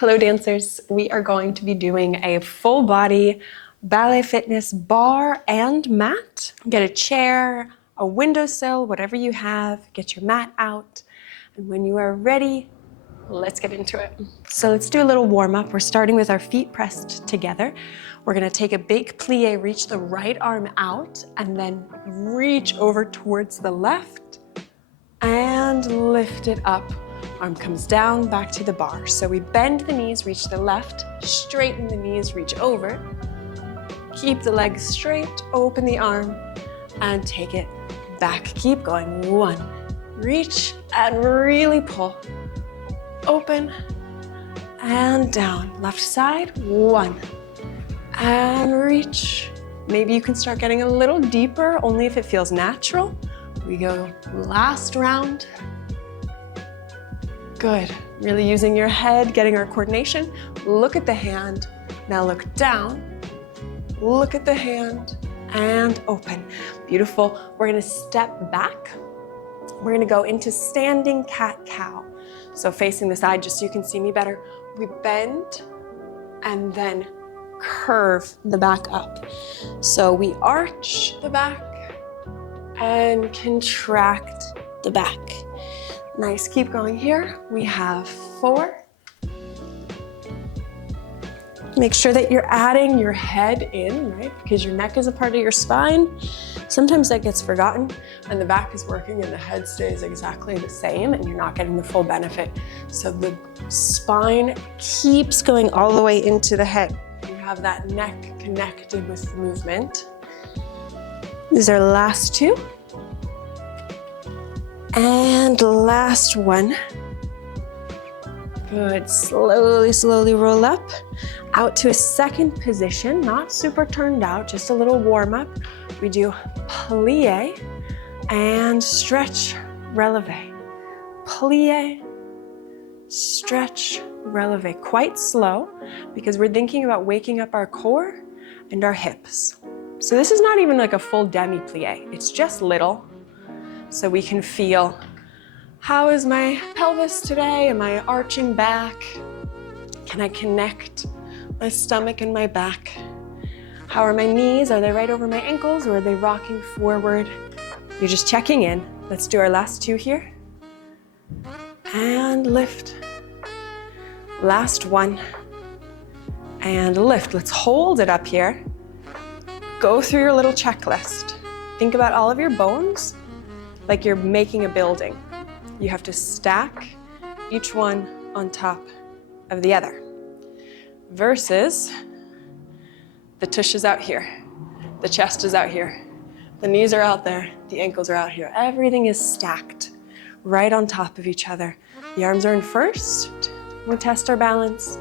Hello dancers, we are going to be doing a full body ballet fitness bar and mat. Get a chair, a windowsill, whatever you have, get your mat out. And when you are ready, let's get into it. So let's do a little warm up. We're starting with our feet pressed together. We're gonna take a big plie, reach the right arm out and then reach over towards the left and lift it up. Arm comes down, back to the bar. So we bend the knees, reach the left, straighten the knees, reach over. Keep the legs straight, open the arm, and take it back. Keep going. 1, reach, and really pull. Open, and down. Left side, 1, and reach. Maybe you can start getting a little deeper, only if it feels natural. We go last round. Good, really using your head, getting our coordination. Look at the hand, now look down, look at the hand, and open. Beautiful, we're gonna step back. We're gonna go into standing cat-cow. So facing the side, just so you can see me better, we bend and then curve the back up. So we arch the back and contract the back. Nice, keep going here. We have 4. Make sure that you're adding your head in, right? Because your neck is a part of your spine. Sometimes that gets forgotten and the back is working and the head stays exactly the same and you're not getting the full benefit. So the spine keeps going all the way into the head. You have that neck connected with the movement. These are last 2. And last one. Good, slowly, slowly roll up. Out to a second position, not super turned out, just a little warm up. We do plie and stretch, releve. Plie, stretch, releve. Quite slow because we're thinking about waking up our core and our hips. So this is not even like a full demi-plie, it's just little. So we can feel, how is my pelvis today? Am I arching back? Can I connect my stomach and my back? How are my knees? Are they right over my ankles or are they rocking forward? You're just checking in. Let's do our last 2 here. And lift. Last 1. And lift. Let's hold it up here. Go through your little checklist. Think about all of your bones like you're making a building. You have to stack each one on top of the other. Versus the tush is out here, the chest is out here, the knees are out there, the ankles are out here. Everything is stacked right on top of each other. The arms are in first, we test our balance.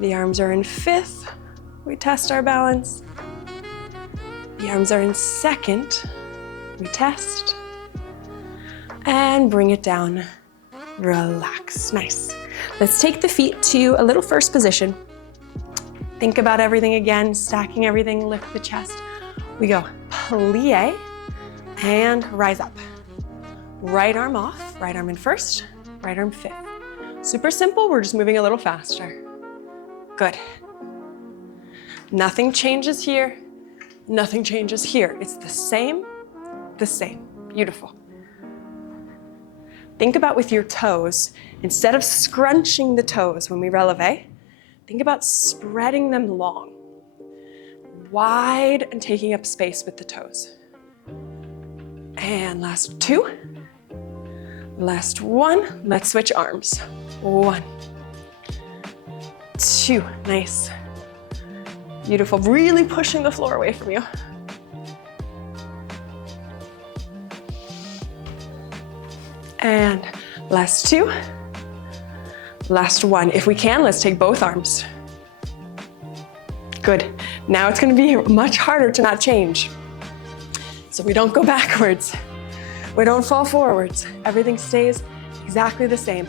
The arms are in 5th, we test our balance. The arms are in 2nd, we test, and bring it down, relax, nice. Let's take the feet to a little first position. Think about everything again, stacking everything, lift the chest. We go plie and rise up. Right arm off, right arm in first, right arm 5th. Super simple, we're just moving a little faster. Good. Nothing changes here, nothing changes here. It's the same. Beautiful. Think about with your toes, instead of scrunching the toes when we releve, think about spreading them long, wide and taking up space with the toes. And last 2, last 1, let's switch arms. 1, 2, nice. Beautiful, really pushing the floor away from you. And last 2, last 1. If we can, let's take both arms. Good. Now it's going to be much harder to not change. So we don't go backwards. We don't fall forwards. Everything stays exactly the same.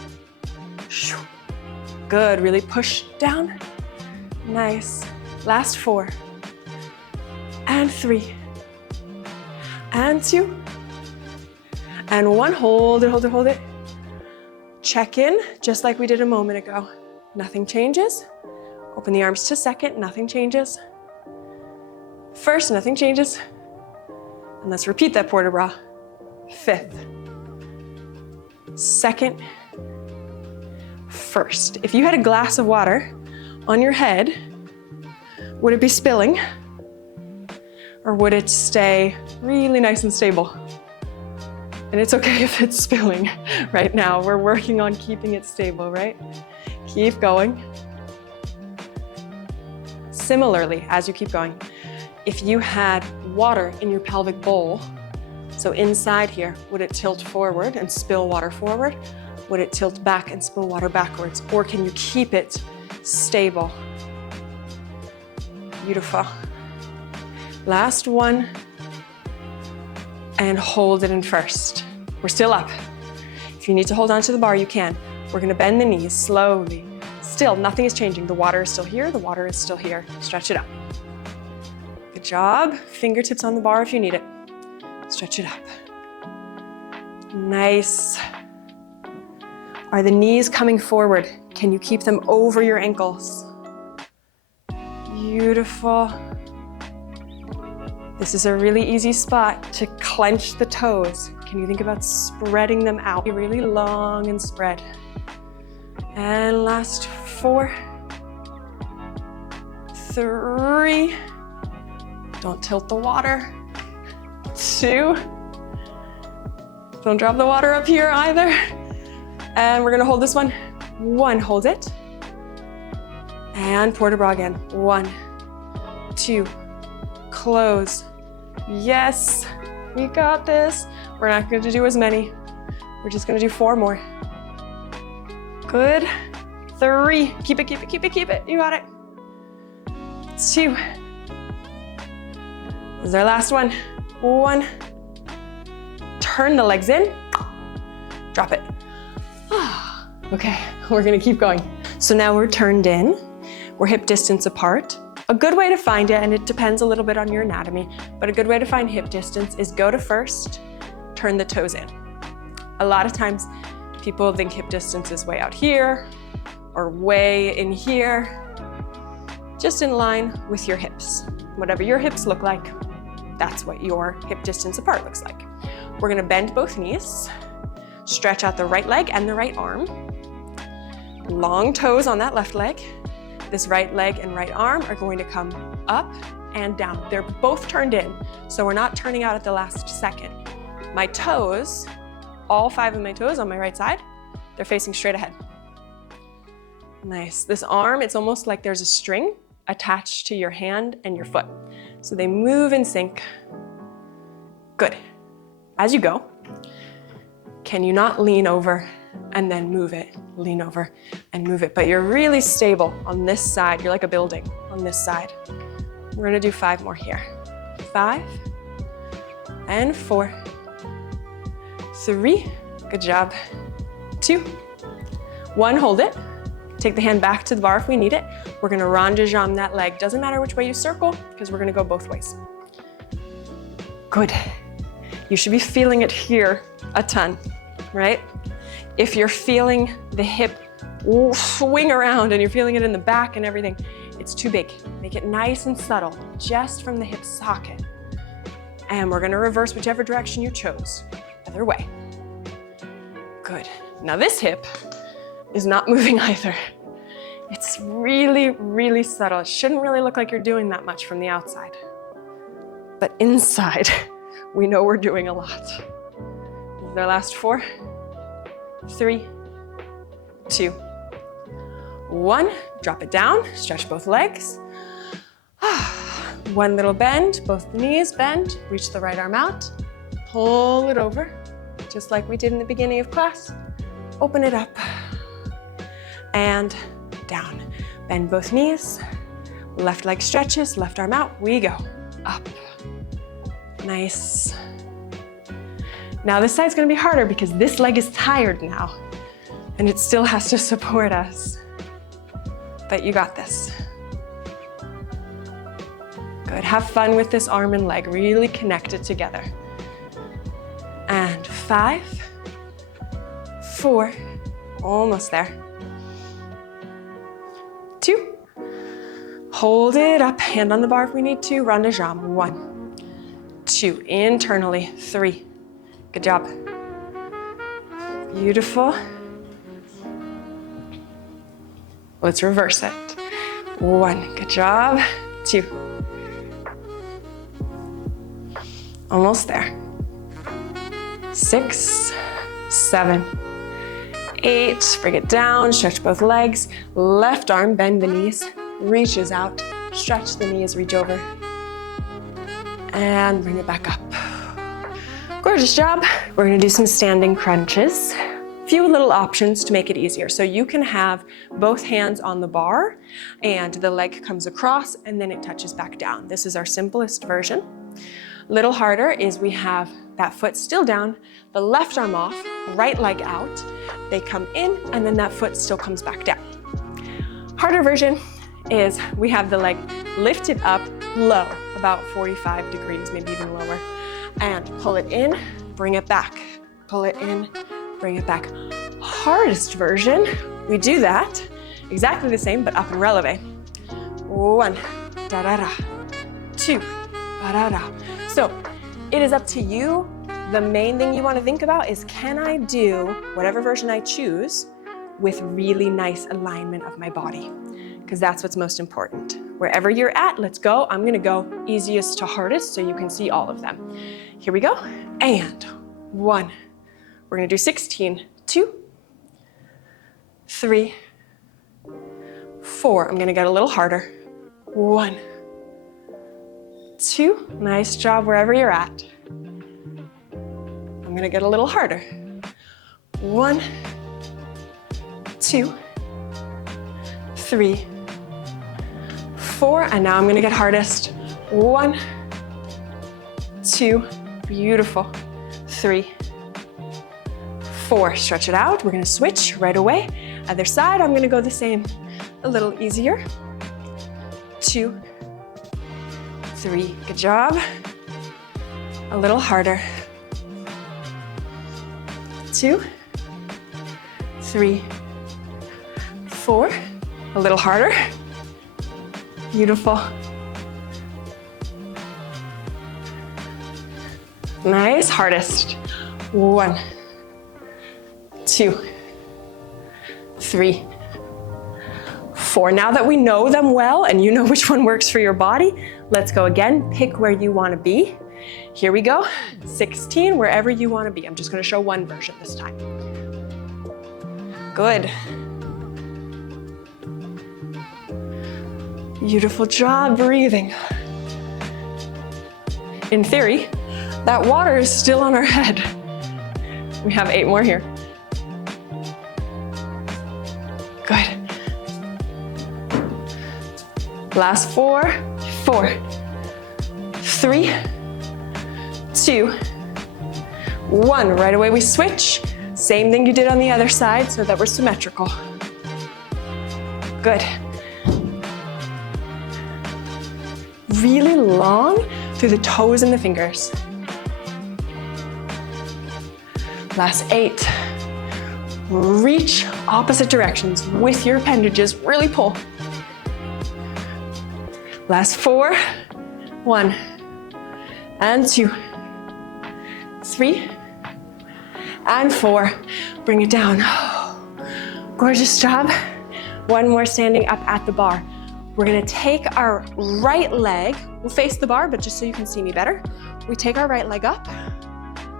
Good. Really push down. Nice. Last 4. And 3. And 2. And 1, hold it, hold it, hold it. Check in, just like we did a moment ago. nothing changes. Open the arms to second, nothing changes. First, nothing changes. And let's repeat that port de bras. Fifth, second, first. If you had a glass of water on your head, would it be spilling? Or would it stay really nice and stable? And it's okay if it's spilling right now. We're working on keeping it stable, right? Keep going. Similarly, as you keep going, if you had water in your pelvic bowl, so inside here, would it tilt forward and spill water forward? Would it tilt back and spill water backwards? Or can you keep it stable? Beautiful. Last one. And hold it in first. We're still up. If you need to hold on to the bar, you can. We're gonna bend the knees slowly. Still, nothing is changing. The water is still here, the water is still here. Stretch it up. Good job. Fingertips on the bar if you need it. Stretch it up. Nice. Are the knees coming forward? Can you keep them over your ankles? Beautiful. This is a really easy spot to clench the toes. Can you think about spreading them out? Be really long and spread. And last 4, 3. Don't tilt the water. 2. Don't drop the water up here either. And we're gonna hold this one. 1, hold it. And port de bras again. 1, 2, close. Yes, we got this. We're not going to do as many. We're just going to do 4 more. Good. 3. Keep it, keep it, keep it, keep it. You got it. 2. This is our last one. 1. Turn the legs in. Drop it. Okay, we're going to keep going. So now we're turned in. We're hip distance apart. A good way to find it, and it depends a little bit on your anatomy, but a good way to find hip distance is go to first, turn the toes in. A lot of times people think hip distance is way out here or way in here. Just in line with your hips. Whatever your hips look like, that's what your hip distance apart looks like. We're gonna bend both knees, stretch out the right leg and the right arm. Long toes on that left leg. This right leg and right arm are going to come up and down. They're both turned in, so we're not turning out at the last second. My toes, all 5 of my toes on my right side, they're facing straight ahead. Nice. This arm, it's almost like there's a string attached to your hand and your foot. So they move in sync. Good. As you go, can you not lean over and then move it, lean over and move it, but you're really stable on this side. You're like a building on this side. We're gonna do 5 more here. 5 and 4, 3, good job. 2, 1, hold it. Take the hand back to the bar if we need it. We're gonna rond de jambe that leg. Doesn't matter which way you circle, because we're gonna go both ways. Good. You should be feeling it here a ton, right? If you're feeling the hip swing around and you're feeling it in the back and everything, it's too big. Make it nice and subtle, just from the hip socket. And we're gonna reverse whichever direction you chose, other way. Good. Now this hip is not moving either. It's really, really subtle. It shouldn't really look like you're doing that much from the outside. But inside, we know we're doing a lot. This is our last 4, 3, 2, 1. Drop it down, stretch both legs. 1 little bend, both knees bend, reach the right arm out, pull it over, just like we did in the beginning of class. Open it up, and down. Bend both knees, left leg stretches, left arm out, we go. Up, nice. Now this side's gonna be harder because this leg is tired now, and it still has to support us. But you got this. Good, have fun with this arm and leg, really connect it together. And 5, 4, almost there. 2. Hold it up, hand on the bar if we need to. Rond de jambe. 1, 2. Internally. 3. Good job. Beautiful. Let's reverse it. 1. Good job. 2. Almost there. 6, 7, 8. Bring it down. Stretch both legs. Left arm, bend the knees. Reaches out. Stretch the knees, reach over. And bring it back up. Gorgeous job. We're gonna do some standing crunches. Few little options to make it easier. So you can have both hands on the bar and the leg comes across and then it touches back down. This is our simplest version. Little harder is we have that foot still down, the left arm off, right leg out. They come in and then that foot still comes back down. Harder version is we have the leg lifted up low, about 45 degrees, maybe even lower, and pull it in, bring it back. Pull it in, bring it back. Hardest version, we do that exactly the same, but up and releve. 1, da-da-da, 2, da-da-da. So it is up to you. The main thing you want to think about is, can I do whatever version I choose with really nice alignment of my body? Because that's what's most important. Wherever you're at, let's go. I'm gonna go easiest to hardest so you can see all of them. Here we go, and 1. We're gonna do 16, 2, 3, 4. I'm gonna get a little harder. 1, 2, nice job wherever you're at. I'm gonna get a little harder. 1, 2, 3, 4, and now I'm gonna get hardest. 1, 2, beautiful. 3, 4, stretch it out. We're gonna switch right away. Other side, I'm gonna go the same, a little easier. 2, 3, good job. A little harder. 2, 3, 4, a little harder. Beautiful. Nice, hardest. 1, 2, 3, 4. Now that we know them well and you know which one works for your body, let's go again. Pick where you want to be. Here we go. 16, wherever you want to be. I'm just going to show one version this time. Good. Beautiful job breathing. In theory, that water is still on our head. We have 8 more here. Good. Last 4, 4, 3, 2, 1. Right away we switch. Same thing you did on the other side so that we're symmetrical. Good. Really long through the toes and the fingers. Last 8. Reach opposite directions with your appendages. Really pull. Last 4. 1 and 2, 3 and 4. Bring it down. Gorgeous job. One more standing up at the bar. We're gonna take our right leg, we'll face the bar, but just so you can see me better, we take our right leg up,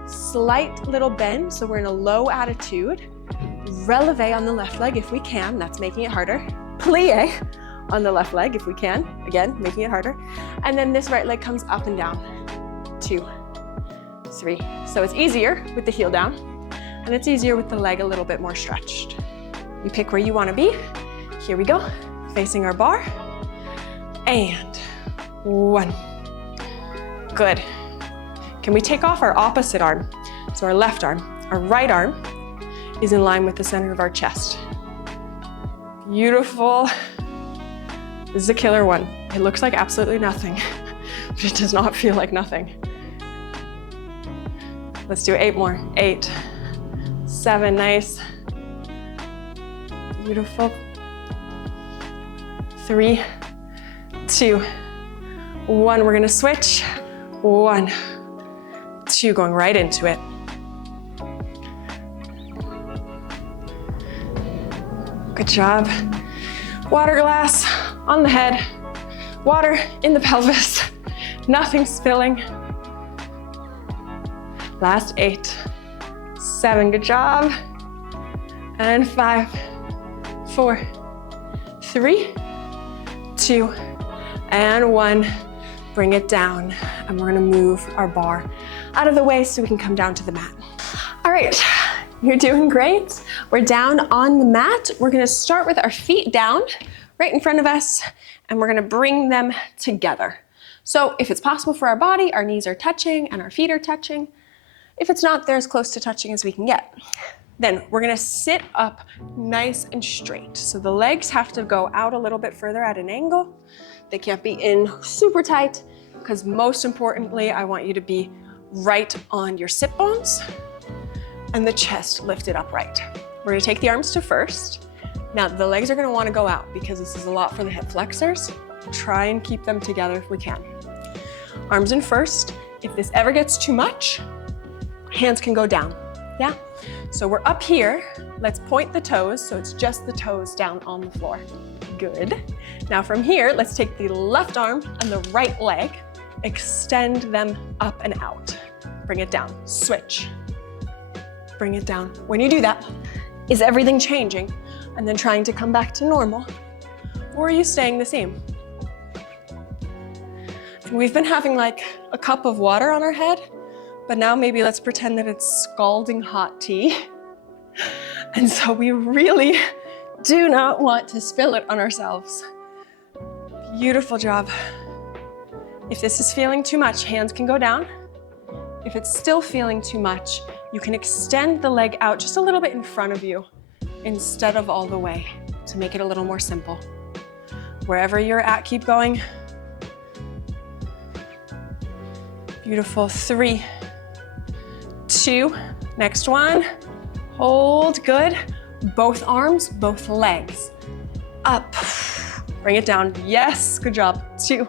slight little bend, so we're in a low attitude, releve on the left leg if we can, that's making it harder, plie on the left leg if we can, again, making it harder, and then this right leg comes up and down, 2, 3. So it's easier with the heel down, and it's easier with the leg a little bit more stretched. You pick where you wanna be. Here we go, facing our bar. And 1. Good. Can we take off our opposite arm? So our left arm, our right arm is in line with the center of our chest. Beautiful. This is a killer one. It looks like absolutely nothing, but it does not feel like nothing. Let's do 8 more. 8, 7, nice. Beautiful. 3, 2, 1. We're gonna switch. 1, 2, going right into it. Good job. Water glass on the head, water in the pelvis, nothing spilling. Last 8, 7, good job. And 5, 4, 3, 2, and 1. Bring it down. And we're gonna move our bar out of the way so we can come down to the mat. All right, you're doing great. We're down on the mat. We're gonna start with our feet down right in front of us, and we're gonna bring them together. So if it's possible for our body, our knees are touching and our feet are touching. If it's not, they're as close to touching as we can get. Then we're gonna sit up nice and straight. So the legs have to go out a little bit further at an angle. They can't be in super tight, because most importantly, I want you to be right on your sit bones and the chest lifted upright. We're gonna take the arms to first. Now the legs are gonna wanna go out because this is a lot for the hip flexors. Try and keep them together if we can. Arms in first. If this ever gets too much, hands can go down, yeah? So we're up here. Let's point the toes, so it's just the toes down on the floor. Good. Now from here, let's take the left arm and the right leg, extend them up and out. Bring it down, switch. Bring it down. When you do that, is everything changing and then trying to come back to normal? Or are you staying the same? And we've been having like a cup of water on our head, but now maybe let's pretend that it's scalding hot tea. And so we really do not want to spill it on ourselves. Beautiful job. If this is feeling too much, hands can go down. If it's still feeling too much, you can extend the leg out just a little bit in front of you instead of all the way to make it a little more simple. Wherever you're at, keep going. Beautiful. 3, 2, next one. Hold, good. Both arms, both legs. Up, bring it down. Yes, good job. 2,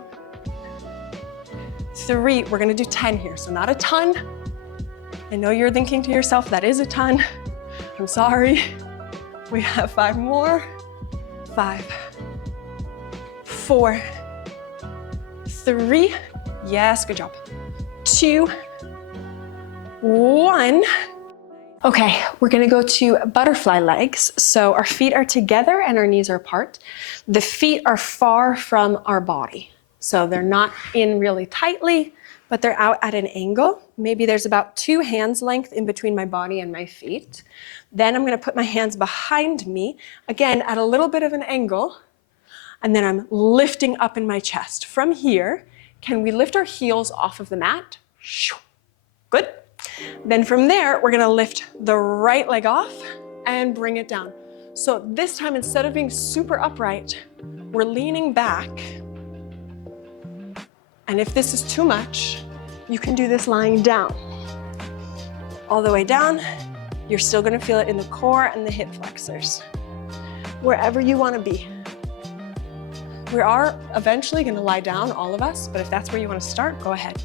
3, we're gonna do 10 here, so not a ton. I know you're thinking to yourself, that is a ton. I'm sorry. We have 5 more. 5, 4, 3, yes, good job. 2, 1. Okay, we're gonna go to butterfly legs. So our feet are together and our knees are apart. The feet are far from our body. So they're not in really tightly, but they're out at an angle. Maybe there's about 2 hands length in between my body and my feet. Then I'm gonna put my hands behind me, again, at a little bit of an angle, and then I'm lifting up in my chest. From here, can we lift our heels off of the mat? Good. Then from there, we're gonna lift the right leg off and bring it down. So this time, instead of being super upright, we're leaning back. And if this is too much, you can do this lying down. All the way down, you're still gonna feel it in the core and the hip flexors. Wherever you wanna be. We are eventually gonna lie down, all of us, but if that's where you wanna start, go ahead.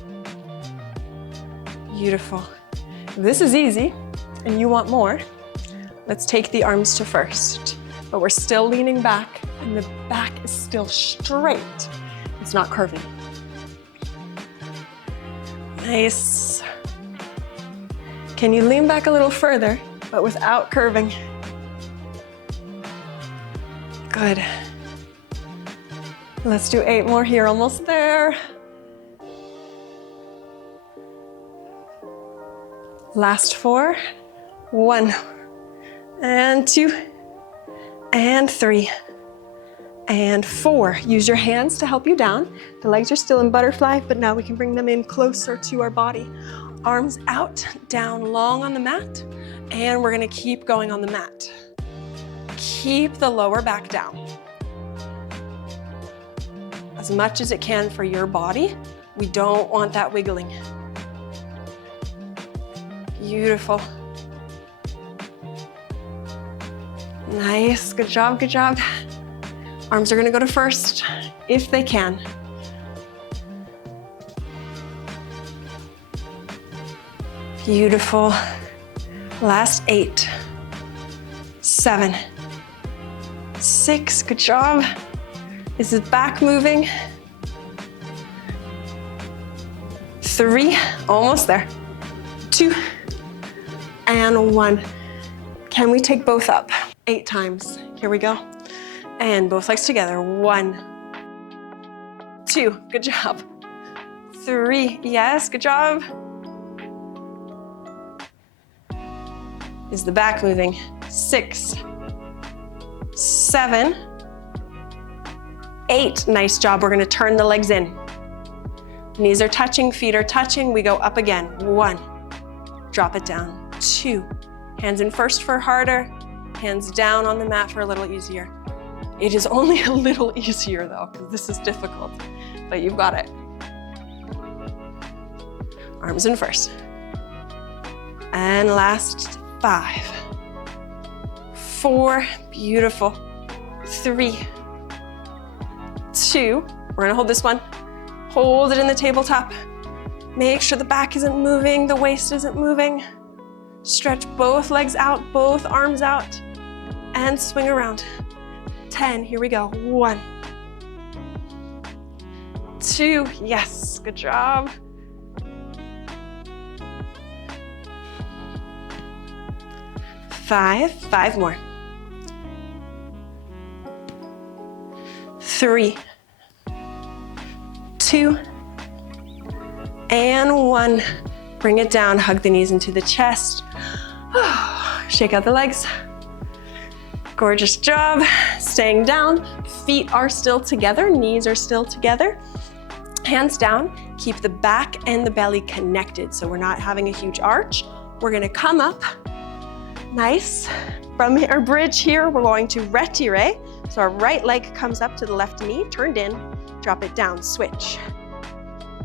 Beautiful. This is easy, and you want more. Let's take the arms to first, but we're still leaning back, and the back is still straight. It's not curving. Nice. Can you lean back a little further, but without curving? Good. Let's do 8 more here, almost there. Last 4, 1, and 2, and 3, and 4. Use your hands to help you down. The legs are still in butterfly, but now we can bring them in closer to our body. Arms out, down long on the mat, and we're gonna keep going on the mat. Keep the lower back down. As much as it can for your body. We don't want that wiggling. Beautiful. Nice, good job, good job. Arms are gonna go to first, if they can. Beautiful. Last 8, 7, 6, good job. This is back moving. 3, almost there. 2, and 1. Can we take both up? 8 times, here we go. And both legs together, 1, 2, good job. 3, yes, good job. Is the back moving? 6, 7, 8, nice job. We're gonna turn the legs in. Knees are touching, feet are touching. We go up again. 1, drop it down. 2, hands in first for harder, hands down on the mat for a little easier. It is only a little easier though, because this is difficult, but you've got it. Arms in first. And last 5, 4, beautiful. 3, 2, we're gonna hold this one. Hold it in the tabletop. Make sure the back isn't moving, the waist isn't moving. Stretch both legs out, both arms out, and swing around. 10, here we go. 1, 2, yes, good job. 5 more. 3, 2, and 1. Bring it down, hug the knees into the chest. Shake out the legs. Gorgeous job. Staying down, feet are still together, knees are still together. Hands down, keep the back and the belly connected so we're not having a huge arch. We're gonna come up, nice. From our bridge here, we're going to retire. So our right leg comes up to the left knee, turned in, drop it down, switch,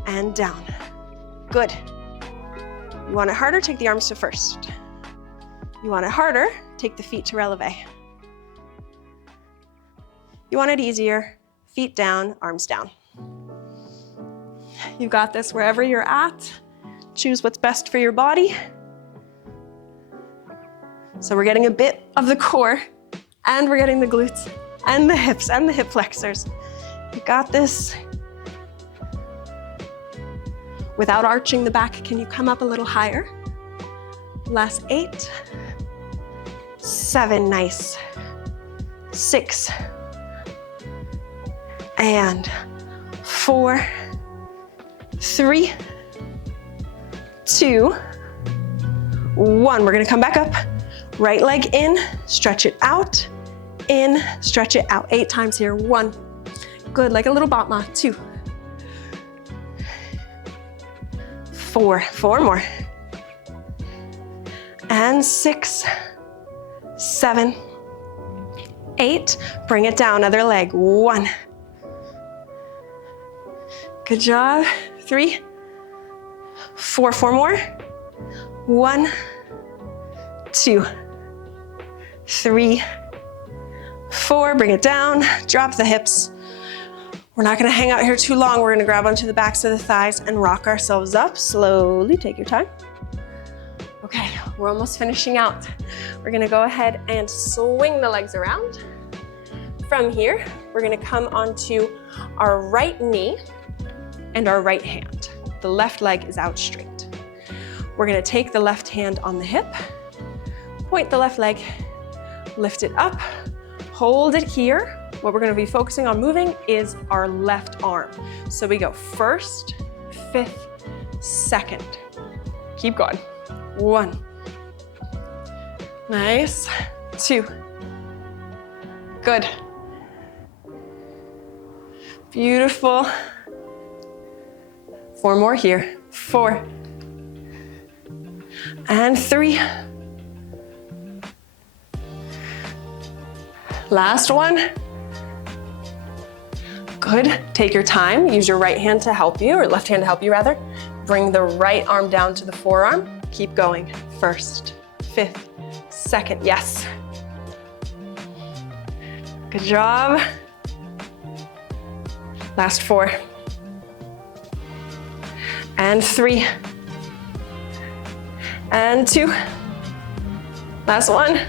and down. Good. You want it harder, take the arms to first. You want it harder, take the feet to releve. You want it easier, feet down, arms down. You got this wherever you're at. Choose what's best for your body. So we're getting a bit of the core, and we're getting the glutes, and the hips, and the hip flexors. You got this. Without arching the back, can you come up a little higher? Last 8, 7, nice. 6, and 4, 3, 2, 1. We're gonna come back up. Right leg in, stretch it out, in, stretch it out. 8 times here. 1. Good, like a little batma. 2, 4, 4 more. And 6, 7, 8. Bring it down, other leg. 1. Good job. 3, 4, 4 more. 1, 2, 3, 4. Bring it down, drop the hips. We're not gonna hang out here too long. We're gonna grab onto the backs of the thighs and rock ourselves up. Slowly, take your time. Okay, we're almost finishing out. We're gonna go ahead and swing the legs around. From here, we're gonna come onto our right knee and our right hand. The left leg is out straight. We're gonna take the left hand on the hip, point the left leg, lift it up, hold it here. What we're gonna be focusing on moving is our left arm. So we go first, 5th, 2nd. Keep going. 1. Nice. 2. Good. Beautiful. 4 more here. 4. And 3. Last one. Good. Take your time. Use your right hand to help you, or left hand to help you rather. Bring the right arm down to the forearm. Keep going. 1st, 5th, 2nd. Yes. Good job. Last 4. And 3. And 2. Last 1.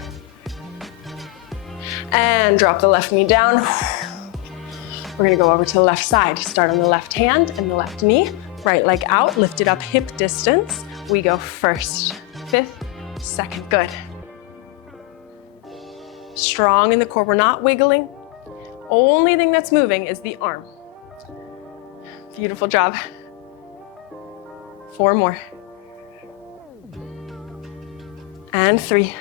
And drop the left knee down. We're gonna go over to the left side. Start on the left hand and the left knee. Right leg out, lift it up hip distance. We go first, 5th, 2nd, good. Strong in the core, we're not wiggling. Only thing that's moving is the arm. Beautiful job. 4 more. And 3.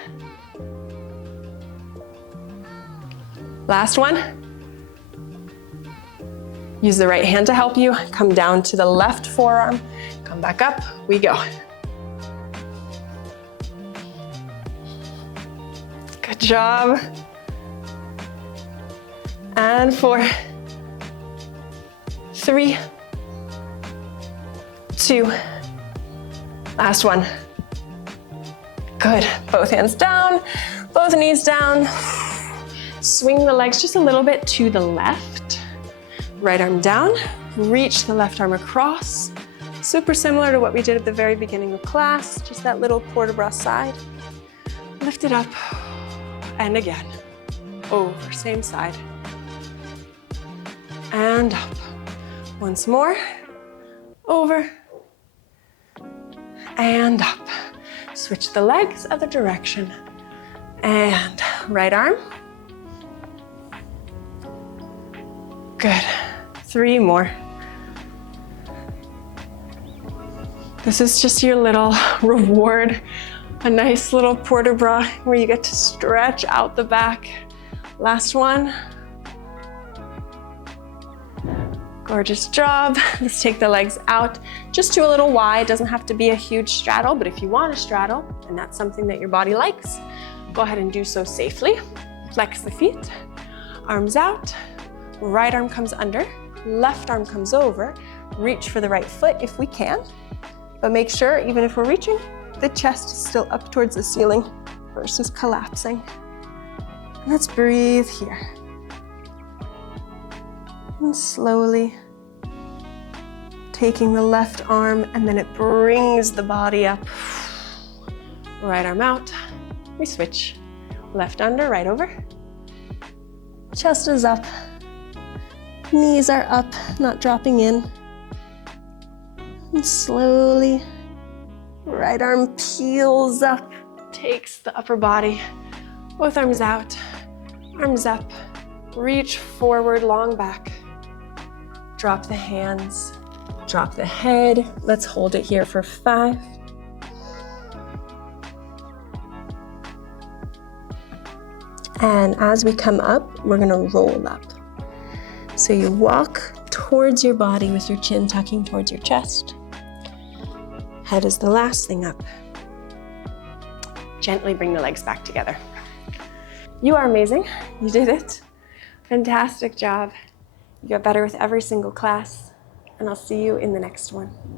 Last one. Use the right hand to help you. Come down to the left forearm. Come back up, we go. Good job. And 4, 3, 2, last one. Good, both hands down, both knees down. Swing the legs just a little bit to the left. Right arm down, reach the left arm across. Super similar to what we did at the very beginning of class, just that little port de bras side. Lift it up, and again, over, same side. And up. Once more, over, and up. Switch the legs, other direction. And right arm. Good. 3 more. This is just your little reward, a nice little port de bras where you get to stretch out the back. Last one. Gorgeous job. Let's take the legs out just to a little Y. It doesn't have to be a huge straddle, but if you want a straddle and that's something that your body likes, go ahead and do so safely. Flex the feet, arms out, right arm comes under, left arm comes over. Reach for the right foot if we can, but make sure, even if we're reaching, the chest is still up towards the ceiling versus collapsing. And let's breathe here. And slowly taking the left arm, and then it brings the body up. Right arm out, we switch. Left under, right over. Chest is up, knees are up, not dropping in. And slowly, right arm peels up, takes the upper body, both arms out, arms up, reach forward, long back. Drop the hands, drop the head. Let's hold it here for 5. And as we come up, we're gonna roll up. So you walk towards your body with your chin tucking towards your chest. Head is the last thing up. Gently bring the legs back together. You are amazing, you did it. Fantastic job. You get better with every single class, and I'll see you in the next one.